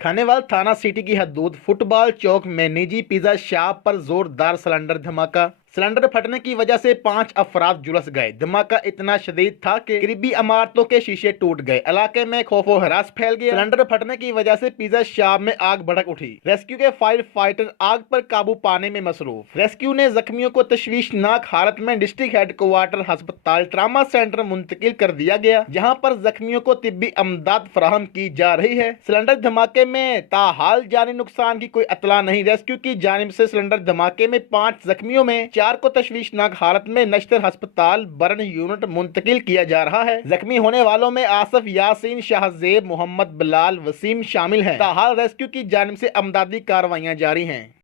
खानेवाल थाना सिटी की हदूद फुटबॉल चौक में निजी पिज्जा शॉप पर जोरदार सिलेंडर धमाका। सिलेंडर फटने की वजह से 5 अफराद झुलस गए। धमाका इतना शदीद था कि करीबी इमारतों के शीशे टूट गए। इलाके में खौफो हरास फैल गया। सिलेंडर फटने की वजह से पिज्जा शॉप में आग भड़क उठी। रेस्क्यू के फायर फाइटर आग पर काबू पाने में मसरूफ। रेस्क्यू ने जख्मियों को तशवीशनाक हालत में डिस्ट्रिक्ट हेडक्वार्टर अस्पताल ट्रामा सेंटर मुंतकिल कर दिया गया, जहां पर जख्मियों को तिब्बी अमदाद फराहम की जा रही है। सिलेंडर धमाके में ताहाल जानी नुकसान की कोई इतला नहीं। रेस्क्यू की जानिब से सिलेंडर धमाके में 5 जख्मियों में 4 को तशवीशनाक हालत में नश्तर अस्पताल बर्न यूनिट मुंतकिल किया जा रहा है। जख्मी होने वालों में आसिफ यासीन, शाहजेब, मोहम्मद बिलाल, वसीम शामिल हैं। ताहाल रेस्क्यू की जानिब से अमदादी कार्रवाइयां जारी हैं।